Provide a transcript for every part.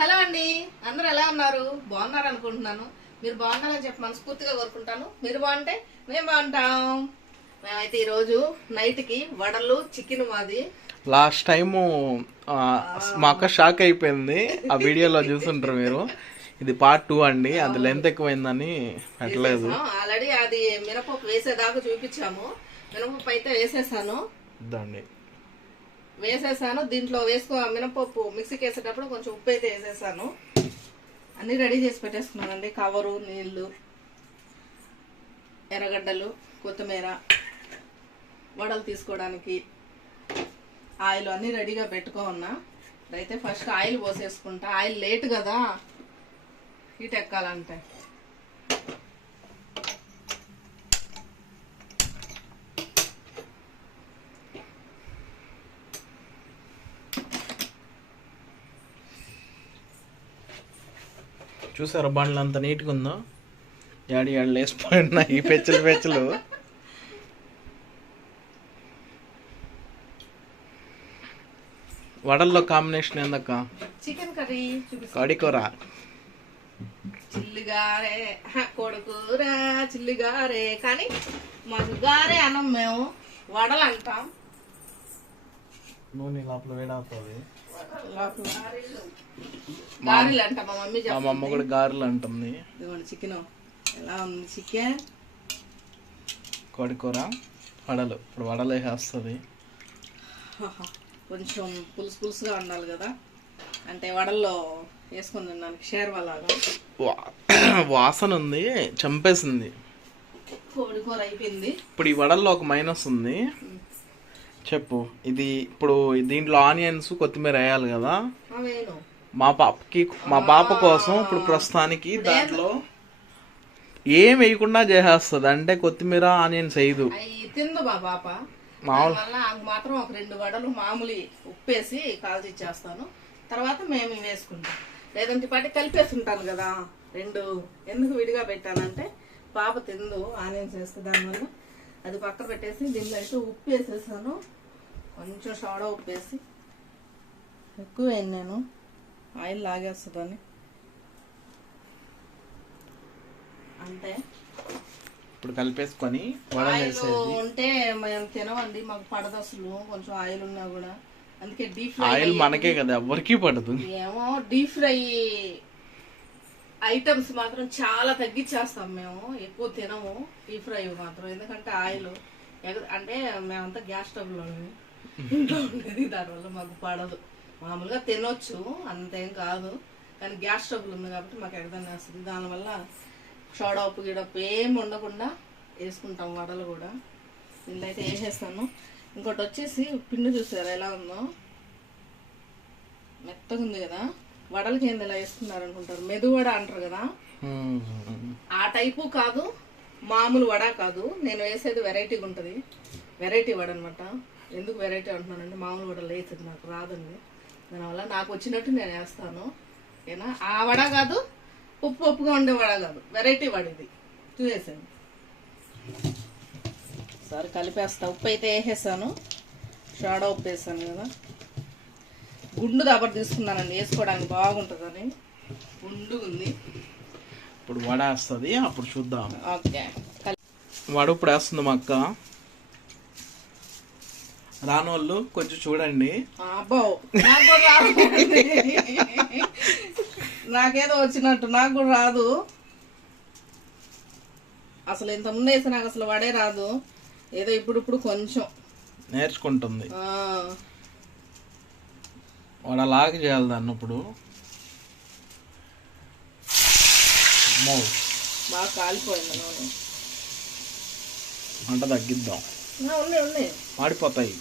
Hello అండి. అందరూ ఎలా ఉన్నారు? బాగున్నారు అనుకుంటున్నాను. మీరు బాగున్నారని చెప్పి మనస్ఫూర్తిగా కోరుకుంటాను. మీరు బాగుంటే మేము బాగుంటాం. మేమైతే ఈరోజు నైట్కి వడలు చికెన్ మాది. లాస్ట్ టైము ఆ, మా అక్క షాక్ అయిపోయింది. ఆ వీడియోలో చూసుంటారు మీరు. ఇది పార్ట్ టూ అండి. అది లెంత్ ఎక్కువైందని పెట్టలేదు. ఆల్రెడీ అది మినపప్పు వేసేదాకా చూపించాము. మినపప్పు అయితే వేసేసాను. వేసేసాను. దీంట్లో వేసుకో మినపప్పు మిక్సీకి వేసేటప్పుడు కొంచెం ఉప్పు అయితే వేసేసాను. అన్నీ రెడీ చేసి పెట్టేసుకున్నానండి. కవరు నీళ్ళు ఎర్రగడ్డలు కొత్తిమీర వడలు తీసుకోవడానికి ఆయిల్ అన్నీ రెడీగా పెట్టుకో ఉన్నా అయితే ఫస్ట్ ఆయిల్ పోసేసుకుంటా. ఆయిల్ లేట్ కదా. హీట్ ఎక్కాలంటే. చూసారా బండ్లు అంత నీట్గా ఉందో? యాడి యాడు లేసిపోయినా ఈ పెచ్చలు పెచ్చలు. వడల్లో కాంబినేషన్ ఏందక్క? చికెన్ కర్రీ చూపిస్తా. కడికూర. చిల్లిగారే కొడుకుర చిల్లిగారే కానీ మాకు గారే అనం మేము. వడలు అంటాం నూనె లోపల వేడవుతుంది గారెలు అంటాం మా మమ్మీ మా అమ్మ కూడా గారెలు అంటుంది ఇదిగోండి చికెన్. ఎలా ఉంది చికెన్? కోడికూర వడలు. ఇప్పుడు వడలు వేసేస్తుంది. కొంచెం పులుసు పులుసుగా ఉండాలి కదా. అంటే వడల్లో వేసుకొని తినడానికి షేర్వాలాగా. వా- వాసన ఉంది చంపేసింది. కోడి కూర అయిపోయింది. ఇప్పుడు ఈ వడల్లో ఒక మైనస్ ఉంది. చెప్పు. ఇది ఇప్పుడు దీంట్లో ఆనియన్స్ కొత్తిమీర వేయాలి కదా? మా పాపకి మా పాప కోసం ఇప్పుడు ప్రస్తుతానికి దాంట్లో? ఏం వేయకుండా చేసేస్తుంది. అంటే కొత్తిమీర ఆనియన్స్ వేయదు. తిందు మా పాప. మామూలు మాత్రం ఒక రెండు వడలు మామూలు ఉప్పేసి కాల్చి ఇచ్చేస్తాను. తర్వాత మేము వేసుకుంటాం. లేదంటే పాటి కలిపేస్తుంటాను కదా. రెండు ఎందుకు విడిగా పెట్టానంటే పాప తిందు ఆనియన్స్ వేస్తే దానివల్ల అది పక్కన పెట్టేసి దీనిలో అయితే ఉప్పు వేసేసాను. కొంచెం సోడా ఉప్పు వేసి. ఎక్కువ వేయను నేను? ఆయిల్ లాగేస్తుందని అంతే. ఇప్పుడు కలిపేసుకొని వడలు ఆయిల్ వేసేది. ఉంటే మేము తినమండి మాకు పడదు అసలు. కొంచెం ఆయిల్ ఉన్నా కూడా. అందుకే డీప్ ఫ్రై ఆయిల్ మనకే కదా ఎవరికి పడదు. ఏమో డీప్ ఫ్రై ఐటమ్స్ మాత్రం చాలా తగ్గించేస్తాం మేము. ఎక్కువ తినము. డీప్ ఫ్రై మాత్రం. ఎందుకంటే ఆయిల్. అంటే మేమంతా గ్యాస్ స్టవ్లో ఇంట్లో ఉండేది. దానివల్ల మాకు పడదు. మామూలుగా తినొచ్చు. అంతేం కాదు. కానీ గ్యాస్ స్టవ్లు ఉంది కాబట్టి మాకు ఎక్కడైనా వస్తుంది దానివల్ల షోడప్పు గిడప్పు ఏం ఉండకుండా వేసుకుంటాం వడలు కూడా. దీనిలో అయితే వేసేస్తాను. ఇంకోటి వచ్చేసి పిండి చూసారా? ఎలా ఉందో? మెత్తగా ఉంది కదా? వడలకి ఏంది ఇలా వేసుకున్నారు అనుకుంటారు? మెదు వడ అంటారు కదా. ఆ టైపు కాదు మామూలు వడ కాదు. నేను వేసేది వెరైటీగా ఉంటుంది. వెరైటీ వడ అనమాట ఎందుకు వెరైటీ అంటున్నానంటే మామూలు వడ లేతుంది నాకు రాదండి. దానివల్ల నాకు వచ్చినట్టు నేను వేస్తాను. ఓకేనా ఆ వడ కాదు ఉప్పు ఉప్పుగా ఉండే వడ కాదు. వెరైటీ వడ ఇది. చూసేసాను సరే కలిపేస్తా. ఉప్పు అయితే వేసేసాను. షాడో ఉప్పు వేసాను కదా. గుండు దాబర్ తీసుకున్నానండి వేసుకోవడానికి బాగుంటుందని. గుండు ఉంది. ఇప్పుడు వడ వేస్తుంది అప్పుడు చూద్దాం. ఓకే. వడ ఇప్పుడు వేస్తుంది మా అక్క. రానోళ్ళు కొంచెం చూడండి. నాకేదో వచ్చినట్టు నాకు కూడా రాదు. అసలు ఇంత ముందు వేస్తే నాకు అసలు వడే రాదు. ఏదో ఇప్పుడు ఇప్పుడు కొంచెం. నేర్చుకుంటుంది. ఆ, వడలాగా చేయాలి దాన్ని ఇప్పుడు బాగా కాలిపోయింది నూనె. మంట తగ్గిద్దాం. ఉన్నాయి ఉన్నాయి. మాడిపోతాయి.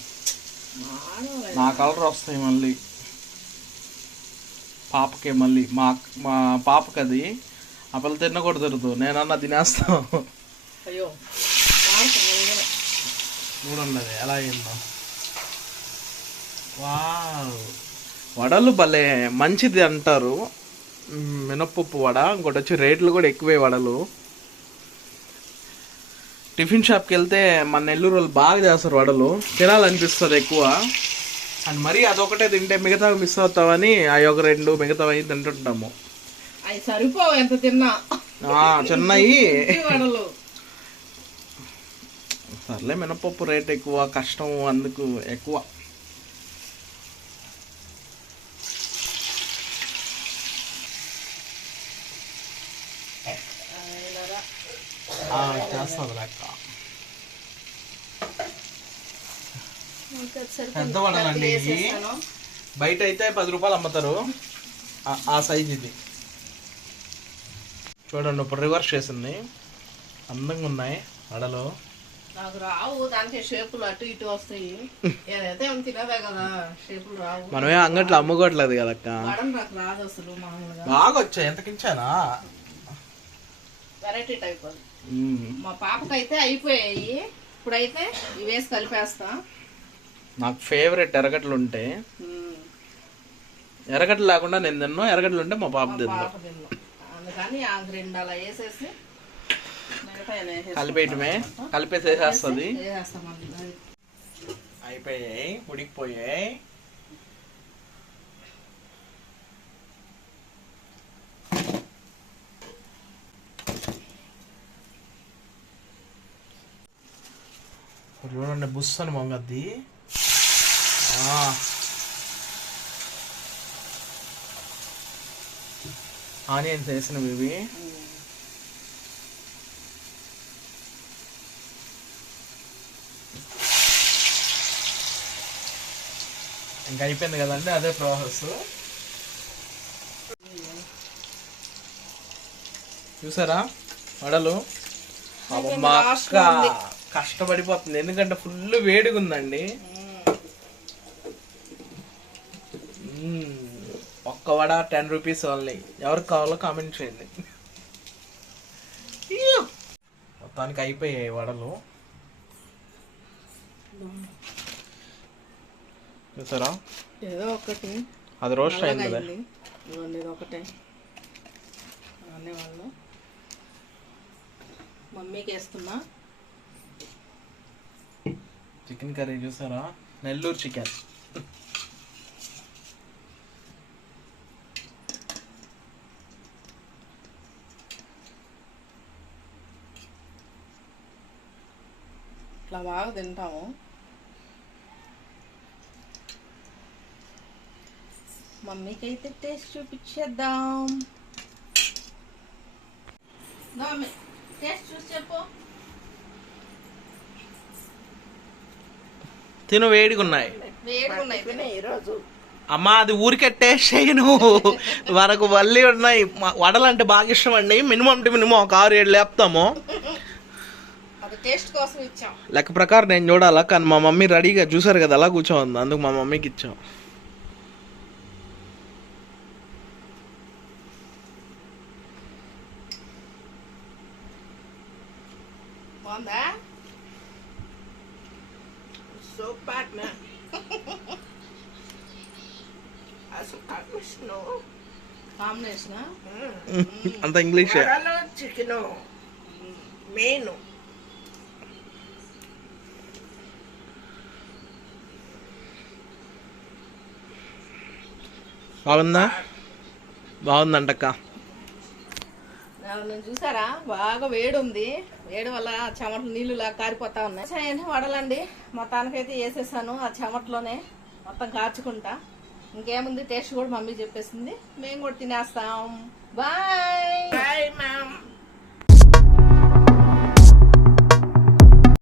నా కలర్ వస్తాయి మళ్ళీ. పాపకి మళ్ళీ. మా మా పాపకి అది ఆ పిల్ల తినకూడదు నేనన్నా తినేస్తాను అయ్యో. చూడండి అది ఎలా అయిందో. వావ్. వడలు భలే మంచిది అంటారు. మినప్పప్పు వడ ఇంకోటి వచ్చి రేట్లు కూడా ఎక్కువే వడలు. టిఫిన్ షాప్కి వెళ్తే మన నెల్లూరు వాళ్ళు బాగా చేస్తారు వడలు. తినాలనిపిస్తుంది ఎక్కువ. అండ్ మరీ అదొకటే తింటే మిగతా మిస్ అవుతావని అవి ఒక రెండు మిగతావి తింటుంటాము. అవి సరిపోవు ఎంత తిన్నా. ఆ, సర్లే మినపప్పు రేట్ ఎక్కువ కష్టం అందుకు ఎక్కువ ఆ, లెక్క. పెద్ద వడలండి ఇవి. వేసేస్తాను. బయట అయితే పది రూపాయలు అమ్ముతారు. ఆ- సైజ్ ఇది. చూడండి ఇప్పుడు రివర్స్ చేసింది. అందంగా ఉన్నాయి వడలు. నాకు రావు దానికి షేపులు అటు ఇటు వస్తాయి. ఏదైతే ఏం తినదే కదా షేపులు రావు. మనమే అంగట్లో అమ్ముకోవట్లేదు కదక్క. వడం నాకు రాదు అసలు మామూలుగా. బాగా వచ్చాయి ఎంత కించానా వెరైటీ టైప్ అది. మా పాపకైతే అయిపోయాయి. ఇప్పుడైతే ఇవి వేసి కలిపేస్తా. నాకు ఫేవరెట్ ఎర్రగడ్డలు ఉంటే. ఎర్రగడ్డలు లేకుండా నేను తిన్నాను ఎర్రగడ్డలు ఉంటే మా పాప తిన్నాం. అందుకని ఆ రెండు అలా వేసేసి కలిపేయటమే? కలిపేసేసేస్తుంది. అయిపోయాయి ఉడికిపోయాయి. ఇప్పుడు చూడండి బుస్ అని మొంగద్ది ఆనియన్స్ వేసినవి ఇవి. ఇంకా అయిపోయింది కదండి అదే ప్రాసెస్. చూసారా? వడలు. కష్టపడిపోతుంది. ఎందుకంటే ఫుల్ వేడిగా ఉందండి. ఒక్క వడ టెన్ రూపీస్ ఓన్లీ. ఎవరికి కావాలో కామెంట్ చేయండి. మొత్తానికి అయిపోయాయి వడలు. చూసారా? ఏదో ఒకటి. అది రోస్ట్ అయింది. ఒకటే. మమ్మీకి వేస్తున్నా. చికెన్ కర్రీ చూసారా నెల్లూరు చికెన్. ఇట్లా బాగా తింటాము. మమ్మీకి అయితే టేస్ట్ చూపించేద్దాం. టేస్ట్ చూసి చెప్పు తిను వేడిగా ఉన్నాయి ఈరోజు. అమ్మా అది ఊరికే టేస్ట్ చేయను. వరకు మళ్ళీ ఉన్నాయి. మా- వడలు అంటే బాగా ఇష్టం అండి. మినిమం టు మినిమం ఒక ఆరు ఏడు లేపుతాము. అది టేస్ట్ కోసం ఇచ్చాం. లెక్క ప్రకారం నేను చూడాలా? కానీ మా మమ్మీ రెడీగా చూసారు కదా అలా కూర్చోంది. అందుకు మా మమ్మీకి ఇచ్చాం. బాగుందా? So bad, man. As a no. Combination అంత ఇంగ్లీష్ chicken, menu. బాగుందా బాగుందంటక్క నేను చూసారా? బాగా వేడి ఉంది. వేడి వల్ల చెమటలు నీళ్ళు కారిపోతా ఉన్నాయి. అయినా వడలండి మొత్తానికైతే వేసేసాను ఆ చెమటలోనే. మొత్తం కార్చుకుంటా ఇంకేముంది? టేస్ట్ కూడా మమ్మీ చెప్పేసింది. మేము కూడా తినేస్తాం. బాయ్! Bye ma'am.